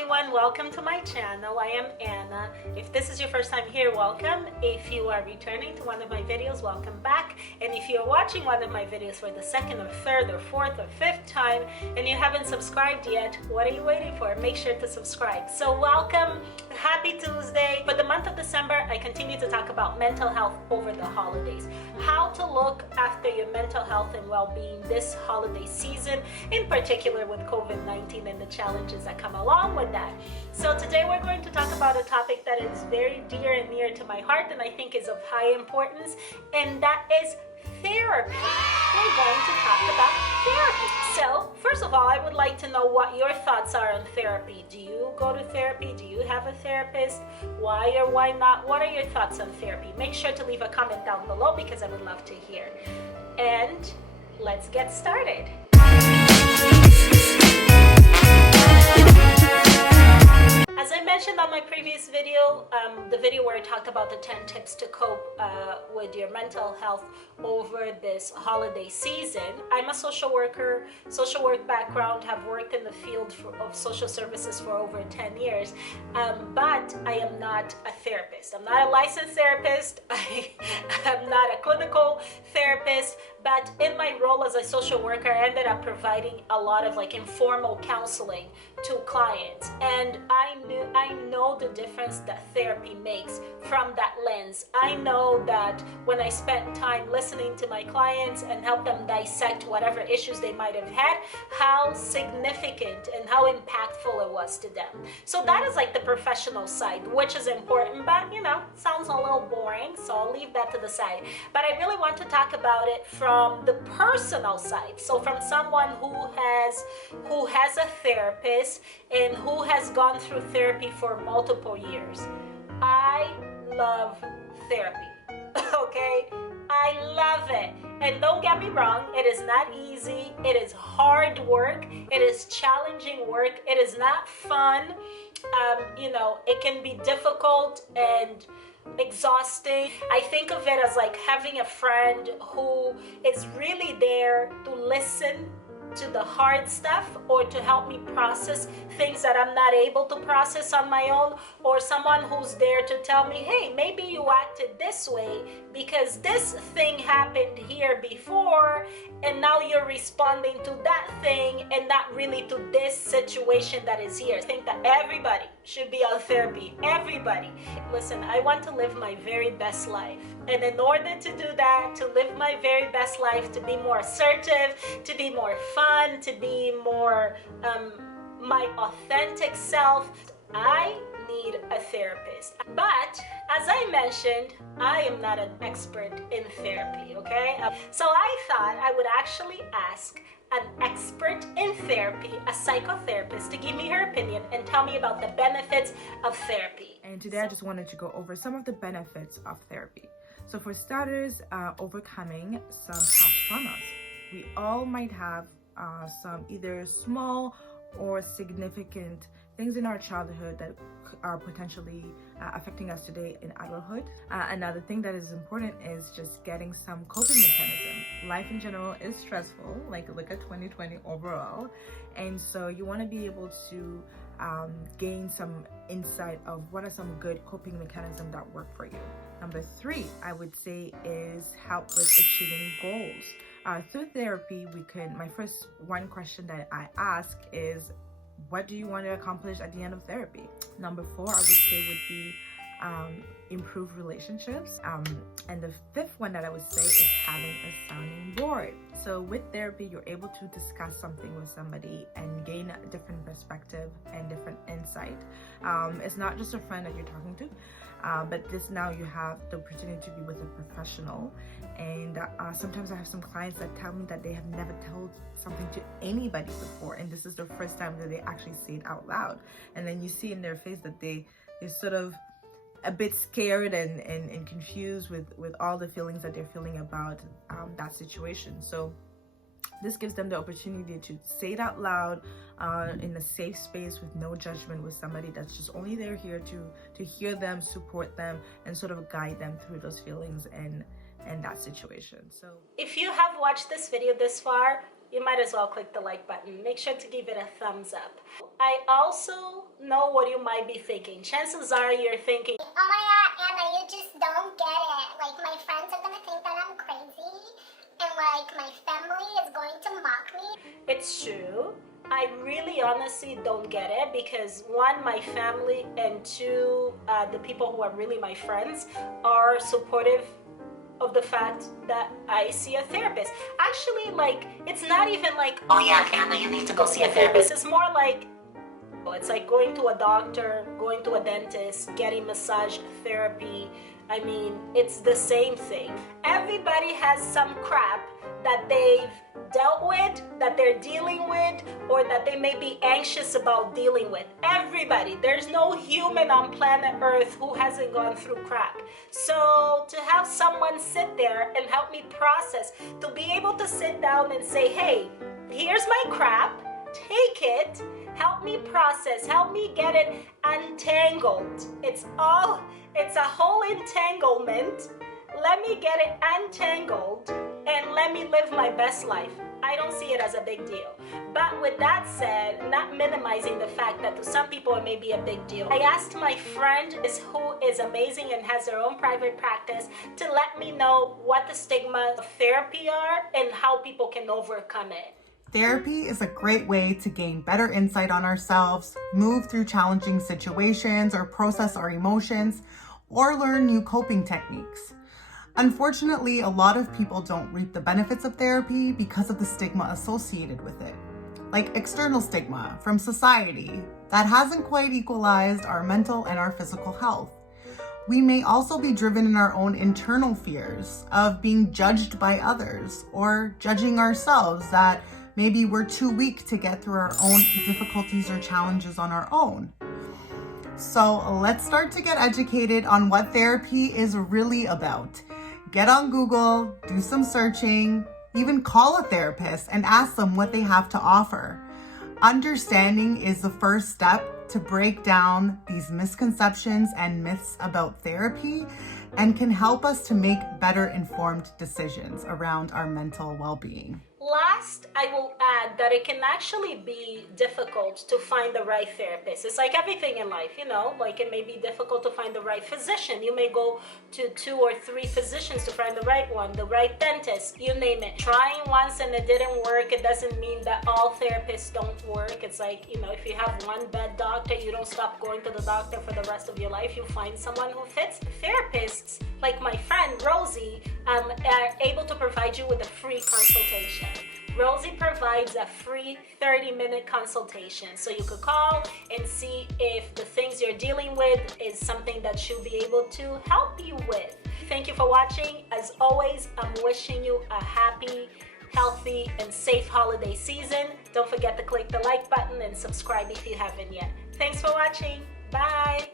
everyone, welcome to my channel. I am Anna. If this is your first time here, welcome. If you are returning to one of my videos, welcome back. And if you're watching one of my videos for the second or third or fourth or fifth time and you haven't subscribed yet, what are you waiting for? Make sure to subscribe. So welcome, happy Tuesday. For the month of December, I continue to talk about mental health over the holidays. How to look after your mental health and well-being this holiday season, in particular with COVID-19 and the challenges that come along with that. So today we're going to talk about a topic that is very dear and near to my heart and I think is of high importance, and that is therapy. We're going to talk about therapy. So first of all, I would like to know what your thoughts are on therapy. Do you go to therapy? Do you have a therapist? Why or why not? What are your thoughts on therapy? Make sure to leave a comment down below because I would love to hear. And let's get started. As I mentioned on my previous video, the video where I talked about the 10 tips to cope with your mental health over this holiday season, I'm a social worker, social work background, have worked in the field of social services for over 10 years, but I am not a therapist. I'm not a licensed therapist. I'm not a clinical therapist, but in my role as a social worker, I ended up providing a lot of informal counseling to clients, and I know the difference that therapy makes from that lens. I know that when I spent time listening to my clients and help them dissect whatever issues they might have had, how significant and how impactful it was to them. So that is the professional side, which is important, but sounds a little boring, so I'll leave that to the side. But I really want to talk about it from the personal side. So from someone who has a therapist and who has gone through therapy for multiple years. I love therapy. Okay? I love it. And don't get me wrong, it is not easy. It is hard work. It is challenging work. It is not fun. It can be difficult and exhausting. I think of it as having a friend who is really there to listen to the hard stuff or to help me process things that I'm not able to process on my own, or someone who's there to tell me, hey, maybe you acted this way because this thing happened here before and now you're responding to that thing and not really to this situation that is here. I think that everybody should be on therapy. Everybody. Listen, I want to live my very best life. And in order to do that, to live my very best life, to be more assertive, to be more fun, to be more my authentic self, I need a therapist. But as I mentioned, I am not an expert in therapy, okay? So I thought I would actually ask an expert in therapy, a psychotherapist, to give me her opinion and tell me about the benefits of therapy. And today I just wanted to go over some of the benefits of therapy. So for starters, overcoming some past traumas. We all might have some either small or significant things in our childhood that are potentially affecting us today in adulthood. Another thing that is important is just getting some coping mechanism. Life in general is stressful, look at 2020 overall, and so you want to be able to gain some insight of what are some good coping mechanisms that work for you. Number 3, I would say, is help with achieving goals. Through therapy, my first one question that I ask is, what do you want to accomplish at the end of therapy? Number 4, I would say, would be improve relationships. And the 5th one that I would say is having a sounding board. So with therapy, you're able to discuss something with somebody and gain a different perspective and different insight. It's not just a friend that you're talking to, but now you have the opportunity to be with a professional. And sometimes I have some clients that tell me that they have never told something to anybody before, and this is the first time that they actually say it out loud. And then you see in their face that they're sort of a bit scared and confused with all the feelings that they're feeling about that situation. So this gives them the opportunity to say it out loud in a safe space with no judgment, with somebody that's just only there here to hear them, support them, and sort of guide them through those feelings and that situation. So if you have watched this video this far, you might as well click the like button. Make sure to give it a thumbs up. I also know what you might be thinking. Chances are you're thinking, oh my god, Anna, you just don't get it. Like, my friends are gonna think that I'm crazy, and like, my family is going to mock me. It's true. I really honestly don't get it because one, my family, and two, the people who are really my friends are supportive of the fact that I see a therapist. Actually, like, it's not even like, oh yeah, Anna, you need to go see a therapist. It's more like, it's like going to a doctor, going to a dentist, getting massage therapy. I mean, it's the same thing. Everybody has some crap that they've dealt with, that they're dealing with, or that they may be anxious about dealing with. Everybody. There's no human on planet Earth who hasn't gone through crap. So to have someone sit there and help me process, to be able to sit down and say, hey, here's my crap, take it, help me process, help me get it untangled. It's a whole entanglement. Let me get it untangled and let me live my best life. I don't see it as a big deal. But with that said, not minimizing the fact that to some people it may be a big deal, I asked my friend who is amazing and has their own private practice to let me know what the stigma of therapy are and how people can overcome it. Therapy is a great way to gain better insight on ourselves, move through challenging situations, or process our emotions, or learn new coping techniques. Unfortunately, a lot of people don't reap the benefits of therapy because of the stigma associated with it, like external stigma from society that hasn't quite equalized our mental and our physical health. We may also be driven in our own internal fears of being judged by others or judging ourselves that maybe we're too weak to get through our own difficulties or challenges on our own. So let's start to get educated on what therapy is really about. Get on Google, do some searching, even call a therapist and ask them what they have to offer. Understanding is the first step to break down these misconceptions and myths about therapy and can help us to make better informed decisions around our mental well-being. Last, I will add that it can actually be difficult to find the right therapist. It's like everything in life, you know, like it may be difficult to find the right physician. You may go to 2 or 3 physicians to find the right one, the right dentist, you name it. Trying once and it didn't work, it doesn't mean that all therapists don't work. It's like, you know, if you have one bad doctor, you don't stop going to the doctor for the rest of your life. You find someone who fits. Therapists, like my friend Rosie, are able to provide you with a free consultation. Rosie provides a free 30-minute consultation. So you could call and see if the things you're dealing with is something that she'll be able to help you with. Thank you for watching. As always, I'm wishing you a happy, healthy, and safe holiday season. Don't forget to click the like button and subscribe if you haven't yet. Thanks for watching. Bye.